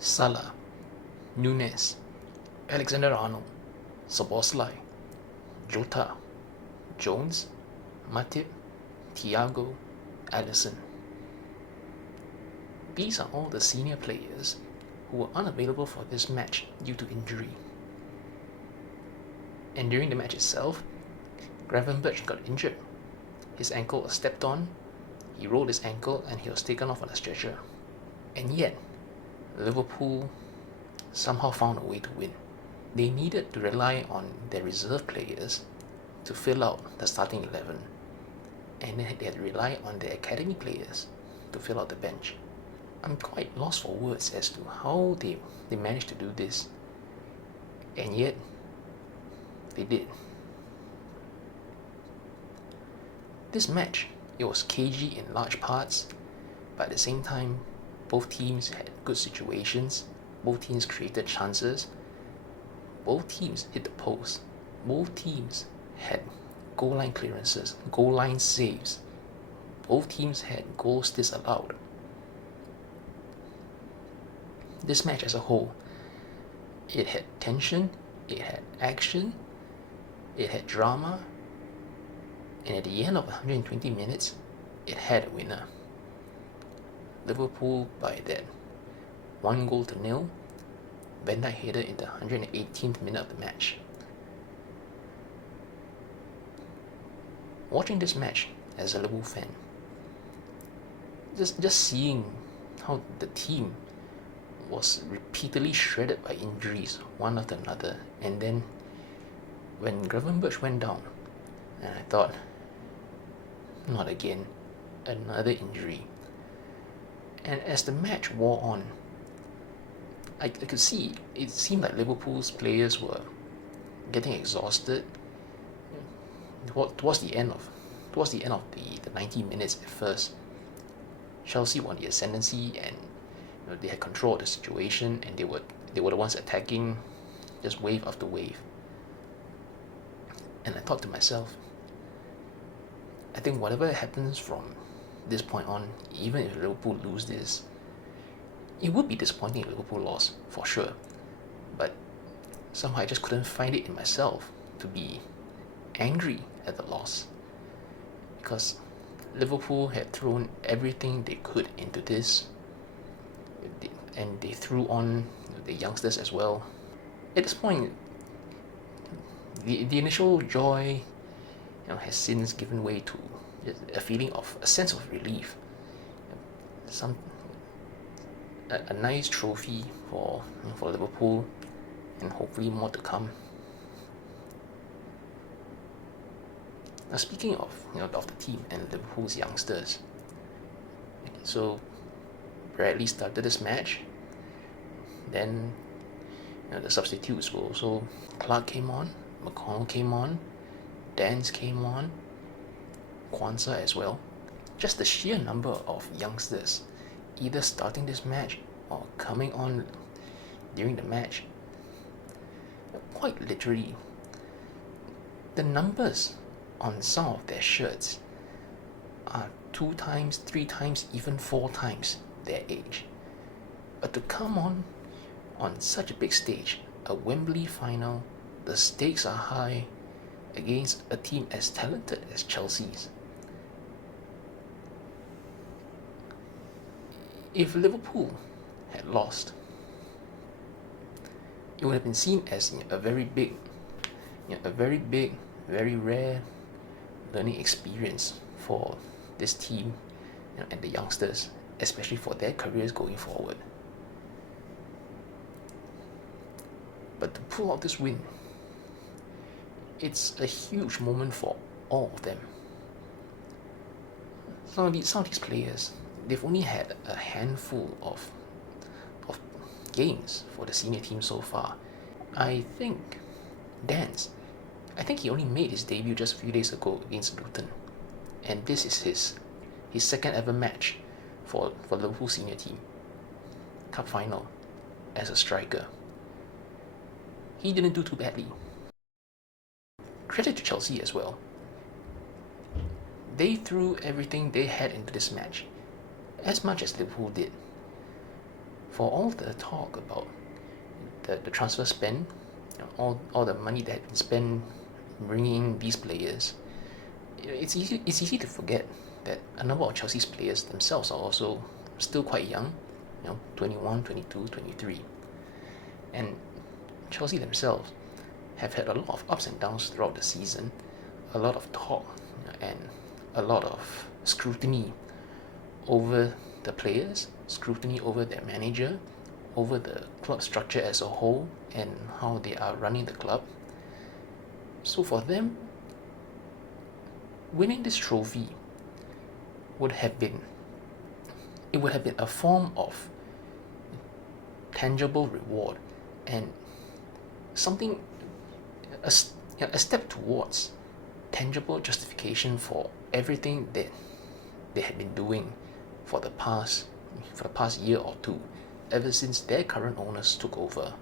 Salah, Nunes, Alexander-Arnold, Szoboszlai, Jota, Jones, Matip, Thiago, Alisson. These are all the senior players who were unavailable for this match due to injury. And during the match itself, Gravenberch got injured. His ankle was stepped on, he rolled his ankle and he was taken off on a stretcher. And yet, Liverpool somehow found a way to win. They needed to rely on their reserve players to fill out the starting 11, and then they had to rely on their academy players to fill out the bench. I'm quite lost for words as to how they managed to do this, and yet they did. This match, it was cagey in large parts, but at the same time, both teams had good situations, both teams created chances, both teams hit the post, both teams had goal line clearances, goal line saves, both teams had goals disallowed. This match as a whole, it had tension, it had action, it had drama, and at the end of 120 minutes, it had a winner. Liverpool by that 1-0. Van Dijk headed in the 118th minute of the match. Watching this match as a Liverpool fan, just seeing how the team was repeatedly shredded by injuries one after another, and then when Gravenberch went down, and I thought, not again, another injury. And as the match wore on, I could see it seemed like Liverpool's players were getting exhausted towards the end of the 90 minutes. At first, Chelsea won the ascendancy, and they had control of the situation, and they were the ones attacking, just wave after wave. And I thought to myself, I think whatever happens from this point on, even if Liverpool lose this, it would be disappointing if Liverpool lost, for sure. But somehow I just couldn't find it in myself to be angry at the loss, because Liverpool had thrown everything they could into this, and they threw on the youngsters as well. At this point, the initial joy, has since given way to a sense of relief. A nice trophy for Liverpool, and hopefully more to come. Now, speaking of of the team and Liverpool's youngsters, so Bradley started this match. Then the substitutes were also Clark came on, McConnell came on, Dance came on, Kwanzaa as well. Just the sheer number of youngsters either starting this match or coming on during the match, quite literally, the numbers on some of their shirts are 2 times, 3 times, even 4 times their age. But to come on such a big stage, a Wembley final, the stakes are high against a team as talented as Chelsea's. If Liverpool had lost, it would have been seen as a very big, very rare learning experience for this team, and the youngsters, especially for their careers going forward. But to pull out this win, it's a huge moment for all of them. Some of these players, they've only had a handful of games for the senior team so far. I think Dance, he only made his debut just a few days ago against Luton, and this is his second ever match for Liverpool senior team. Cup final as a striker. He didn't do too badly. Credit to Chelsea as well. They threw everything they had into this match, as much as Liverpool did. for all the talk about the transfer spend, all the money that had been spent bringing these players, it's easy to forget that a number of Chelsea's players themselves are also still quite young, 21, 22, 23. And Chelsea themselves have had a lot of ups and downs throughout the season, a lot of talk and a lot of scrutiny over the players, scrutiny over their manager, over the club structure as a whole and how they are running the club. So for them, winning this trophy would have been a form of tangible reward and something a step towards tangible justification for everything that they had been doing for the past year or two, ever since their current owners took over.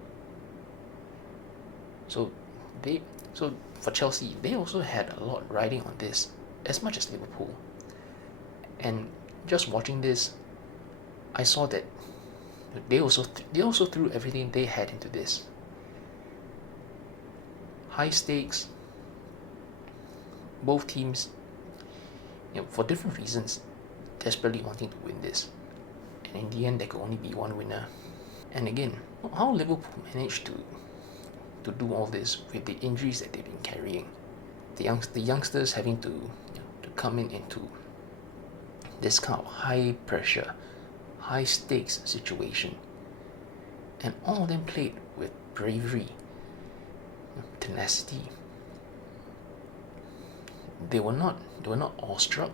So for Chelsea, they also had a lot riding on this, as much as Liverpool. And just watching this, I saw that they also threw everything they had into this. High stakes. Both teams, for different reasons, desperately wanting to win this. And in the end, there could only be one winner. And again, how Liverpool managed to do all this with the injuries that they've been carrying, the youngsters having to come into this kind of high pressure, high stakes situation, and all of them played with bravery, tenacity. They were not awestruck.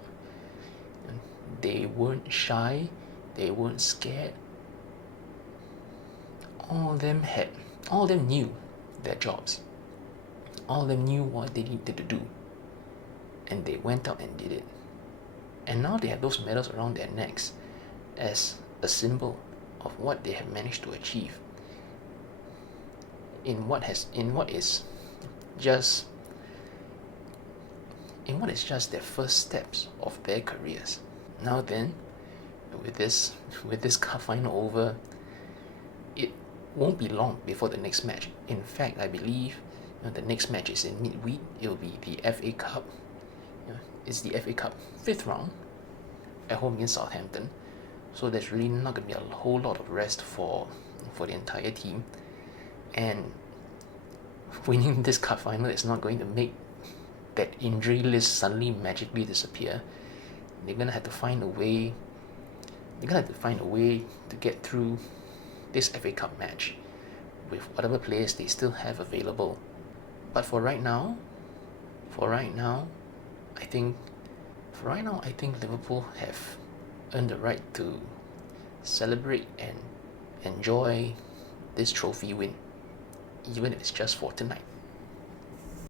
They weren't shy. They weren't scared. All of them knew their jobs. All of them knew what they needed to do. And they went out and did it. And now they have those medals around their necks as a symbol of what they have managed to achieve in what is just their first steps of their careers. Now then, with this cup final over, it won't be long before the next match. In fact, I believe the next match is in midweek. It will be the FA Cup. It's the FA Cup 5th round at home against Southampton. So there's really not going to be a whole lot of rest for the entire team. And winning this cup final is not going to make that injury list suddenly magically disappear. They're going to have to find a way to get through this FA Cup match with whatever players they still have available. But for right now, I think Liverpool have earned the right to celebrate and enjoy this trophy win, even if it's just for tonight.